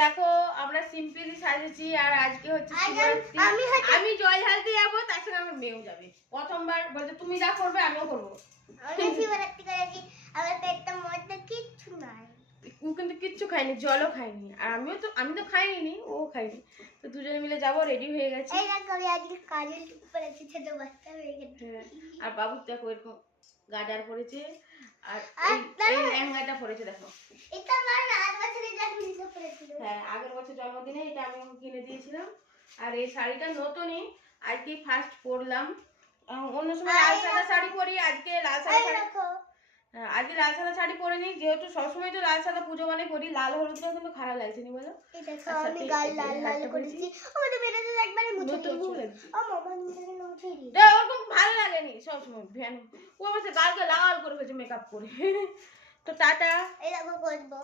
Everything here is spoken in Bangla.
দেখো আমরা সিম্পলি সাজেছি আর আজকে হচ্ছে শিবরাত্রি। আমি জল ঢালতে যাবো, তার সঙ্গে আমার মেয়েও যাবে। প্রথমবার বলতে তুমি যা করবে আমিও করবো। আমি শিবরাত্রি করেছি, আমার পেটটার মধ্যে কিচ্ছু নাই। ও কিন্তু কিচ্ছু খাইনি, জলও খাইনি। আর আমি তো খাইনি, ও খাইনি। তো দুজনে মিলে যাবো, রেডি হয়ে গেছে। এই দেখো আমি আজকে কাজল পরেছি, ছোট বাচ্চা হয়ে গেছে। আর বাবু দেখো এরকম গাডার পরেছে, আর এই লেহেঙ্গাটা পরেছে দেখো। এটা আমার আগের বছরের জন্মদিনে পরেছিল। হ্যাঁ, আগের বছর জন্মদিনে এটা আমি ওকে কিনে দিয়েছিলাম। আর এই শাড়িটা নতুনই, আজকে ফার্স্ট পরলাম। অন্য সময় লাল সাদা শাড়ি পরি, আজকে লাল সাদা শাড়ি। হ্যাঁ, আজকে লাল সাদা শাড়ি পরে নি, যেহেতু সবসময় তো লাল সাদা পুজো মানে পরি। লাল হলুদটা কিন্তু খারাপ লাগছে নি বলো। এই দেখো আমি গাল লাল লাল করেছি। আমাদের বেটাতে একবারে মুছে দিয়েছি। ও মামা মুছে দিয়েছি। ওরকম ভালো লাগেনি সবসময় ভ্যান। ও আমার গালকে লাল করে ফেলছে মেকআপ করে। তো টাটা। এই দেখো করবো।